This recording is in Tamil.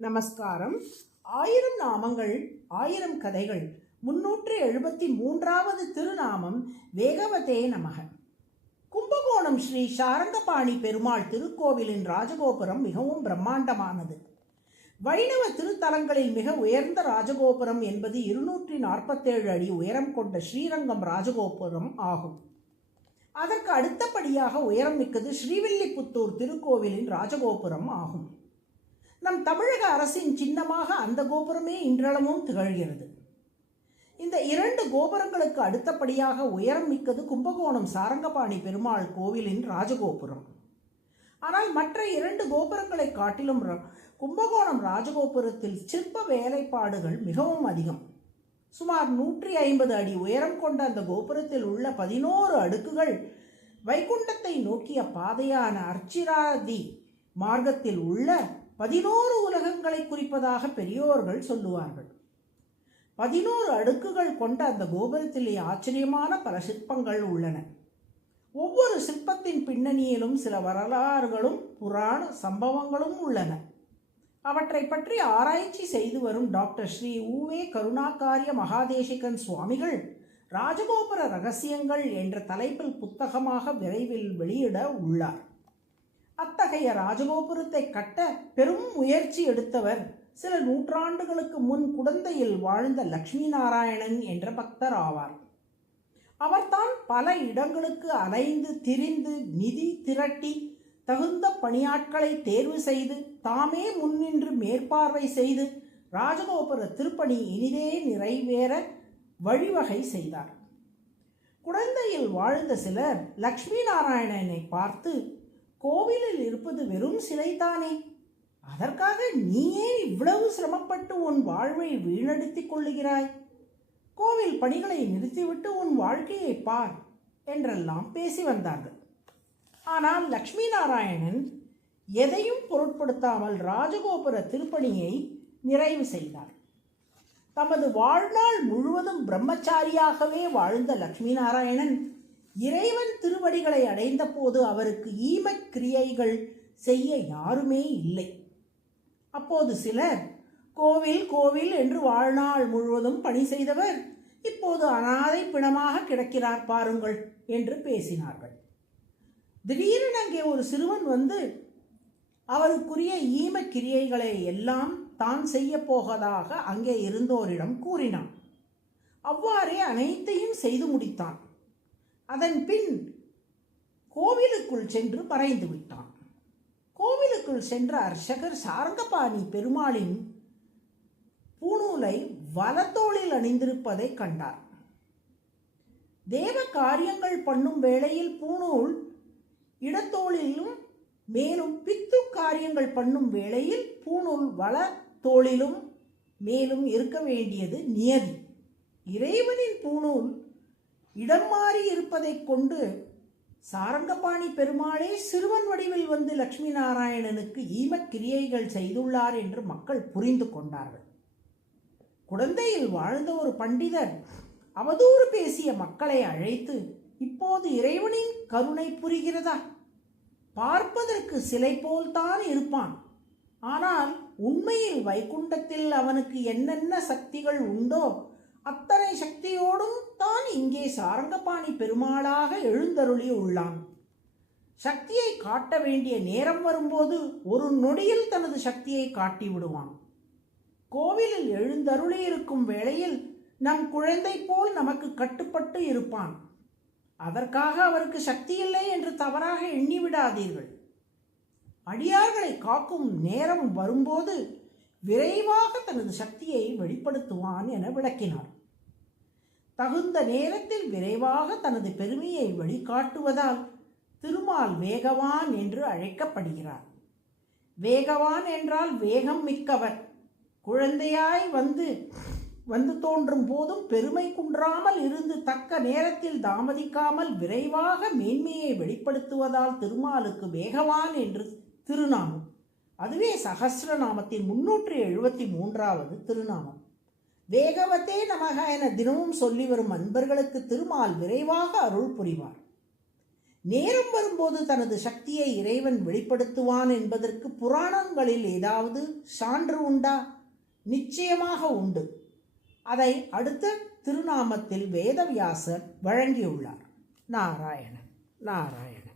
நமஸ்காரம். ஆயிரம் நாமங்கள் ஆயிரம் கதைகள் முன்னூற்று எழுபத்தி மூன்றாவது திருநாமம் வேகவதே நமக. கும்பகோணம் ஸ்ரீ சாரங்கபாணி பெருமாள் திருக்கோவிலின் ராஜகோபுரம் மிகவும் பிரம்மாண்டமானது. வைணவ திருத்தலங்களில் மிக உயர்ந்த ராஜகோபுரம் என்பது இருநூற்றி நாற்பத்தேழு அடி உயரம் கொண்ட ஸ்ரீரங்கம் ராஜகோபுரம் ஆகும். அதற்கு அடுத்தபடியாக உயரம் மிக்கது ஸ்ரீவில்லிபுத்தூர் திருக்கோவிலின் ராஜகோபுரம் ஆகும். நம் தமிழக அரசின் சின்னமாக அந்த கோபுரமே இன்றளவும் திகழ்கிறது. இந்த இரண்டு கோபுரங்களுக்கு அடுத்தபடியாக உயரம் மிக்கது கும்பகோணம் சாரங்கபாணி பெருமாள் கோவிலின் ராஜகோபுரம். ஆனால் மற்ற இரண்டு கோபுரங்களை காட்டிலும் ர- கும்பகோணம் ராஜகோபுரத்தில் சிற்ப வேலைப்பாடுகள் மிகவும் அதிகம். சுமார் நூற்றி ஐம்பது அடி உயரம் கொண்ட அந்த கோபுரத்தில் உள்ள பதினோரு அடுக்குகள் வைகுண்டத்தை நோக்கிய பாதையான அர்ச்சிராதி மார்க்கத்தில் உள்ள பதினோரு உலகங்களை குறிப்பதாக பெரியோர்கள் சொல்லுவார்கள். பதினோரு அடுக்குகள் கொண்ட அந்த கோபுரத்திலே ஆச்சரியமான பல சிற்பங்கள் உள்ளன. ஒவ்வொரு சிற்பத்தின் பின்னணியிலும் சில வரலாறுகளும் புராண சம்பவங்களும் உள்ளன. அவற்றை பற்றி ஆராய்ச்சி செய்து வரும் டாக்டர் ஸ்ரீ ஊவே கருணாகாரிய மகாதேசிகன் சுவாமிகள் ராஜகோபுர ரகசியங்கள் என்ற தலைப்பில் புத்தகமாக விரைவில் வெளியிட உள்ளார். அத்தகைய ராஜகோபுரத்தை கட்ட பெரும் முயற்சி எடுத்தவர் சில நூற்றாண்டுகளுக்கு முன் குடந்தையில் வாழ்ந்த லக்ஷ்மி நாராயணன் என்ற பக்தர் ஆவார். அவர்தான் பல இடங்களுக்கு அலைந்து திரிந்து நிதி திரட்டி தகுந்த பணியாட்களை தேர்வு செய்து தாமே முன்னின்று மேற்பார்வை செய்து ராஜகோபுர திருப்பணி இனிதே நிறைவேற வழிவகை செய்தார். குழந்தையில் வாழ்ந்த சிலர் லக்ஷ்மி நாராயணனை பார்த்து இருப்பது வெறும் சிலைதானே? அதற்காக நீ ஏன் இவ்வளவு சிரமப்பட்டு உன் வாழ்வை வீணடித்துக் கொள்ளுகிறாய். கோவில் பணிகளை நிறுத்திவிட்டு உன் வாழ்க்கையை பார் என்றெல்லாம் பேசி வந்தார்கள். ஆனால் லக்ஷ்மி நாராயணன் எதையும் பொருட்படுத்தாமல் ராஜகோபுர திருப்பணியை நிறைவு செய்தார். தமது வாழ்நாள் முழுவதும் பிரம்மச்சாரியாகவே வாழ்ந்த லக்ஷ்மி நாராயணன் இறைவன் திருவடிகளை அடைந்தபோது அவருக்கு ஈமக் கிரியைகள் செய்ய யாருமே இல்லை. அப்போது சிலர் கோவில் கோவில் என்று வாழ்நாள் முழுவதும் பணி செய்தவர் இப்போது அனாதை பிணமாக கிடக்கிறார் பாருங்கள் என்று பேசினார்கள். திடீரென அங்கே ஒரு சிறுவன் வந்து அவருக்குரிய ஈம கிரியைகளை எல்லாம் தான் செய்ய போவதாக அங்கே இருந்தோரிடம் கூறினான். அவ்வாறே அனைத்தையும் செய்து முடித்தான். அதன் பின் கோவிலுக்குள் சென்று மறைந்து விட்டான். கோவிலுக்குள் சென்ற அர்ச்சகர் சாரங்கபாணி பெருமாளின் பூணூலை வலத்தோளில் அணிந்திருப்பதை கண்டார். தேவ காரியங்கள் பண்ணும் வேளையில் பூணூல் இடத்தோளிலும் மேலும் பித்து காரியங்கள் பண்ணும் வேளையில் பூணூல் வல தோளிலும் மேலும் இருக்க வேண்டியது நியதி. இறைவனின் பூணூல் இடம் மாறி இருப்பதைக் கொண்டு சாரங்கபாணி பெருமாளே சிறுவன் வடிவில் வந்து லட்சுமி நாராயணனுக்கு ஈமக் கிரியைகள் செய்துள்ளார் என்று மக்கள் புரிந்து கொண்டார்கள். குழந்தையில் வாழ்ந்த ஒரு பண்டிதர் அவதூறு பேசிய மக்களை அழைத்து இப்போது இறைவனின் கருணை புரிகிறதா? பார்ப்பதற்கு சிலை போல்தான் இருப்பான். ஆனால் உண்மையில் வைகுண்டத்தில் அவனுக்கு என்னென்ன சக்திகள் உண்டோ அத்தனை சக்தியோடும் தான் இங்கே சாரங்கபாணி பெருமாளாக எழுந்தருளி உள்ளான். சக்தியை காட்ட வேண்டிய நேரம் வரும்போது ஒரு நொடியில் தனது சக்தியை காட்டி விடுவான். கோவிலில் எழுந்தருளி இருக்கும் வேளையில் நம் குழந்தை போல் நமக்கு கட்டுப்பட்டு இருப்பான். அதற்காக அவருக்கு சக்தி இல்லை என்று தவறாக எண்ணிவிடாதீர்கள். அடியார்களை காக்கும் நேரம் வரும்போது விரைவாக தனது சக்தியை வெளிப்படுத்துவான் என விளக்கினார். தகுந்த நேரத்தில் விரைவாக தனது பெருமையை வெளிக்காட்டுவதால் திருமால் வேகவான் என்று அழைக்கப்படுகிறார். வேகவான் என்றால் வேகம் மிக்கவர். குழந்தையாய் வந்து வந்து தோன்றும் போதும் பெருமை குன்றாமல் இருந்து தக்க நேரத்தில் தாமதிக்காமல் விரைவாக மேன்மையை வெளிப்படுத்துவதால் திருமாலுக்கு வேகவான் என்று திருநாமம். அதுவே சகசிரநாமத்தின் முன்னூற்றி எழுபத்தி மூன்றாவது திருநாமம். வேகவத்தே நமக என தினமும் சொல்லி வரும் அன்பர்களுக்கு திருமால் விரைவாக அருள் புரிவார். நேரம் வரும்போது தனது சக்தியை இறைவன் வெளிப்படுத்துவான் என்பதற்கு புராணங்களில் ஏதாவது சான்று உண்டா? நிச்சயமாக உண்டு. அதை அடுத்த திருநாமத்தில் வேதவியாசர் வழங்கியுள்ளார். நாராயணன் நாராயணன்.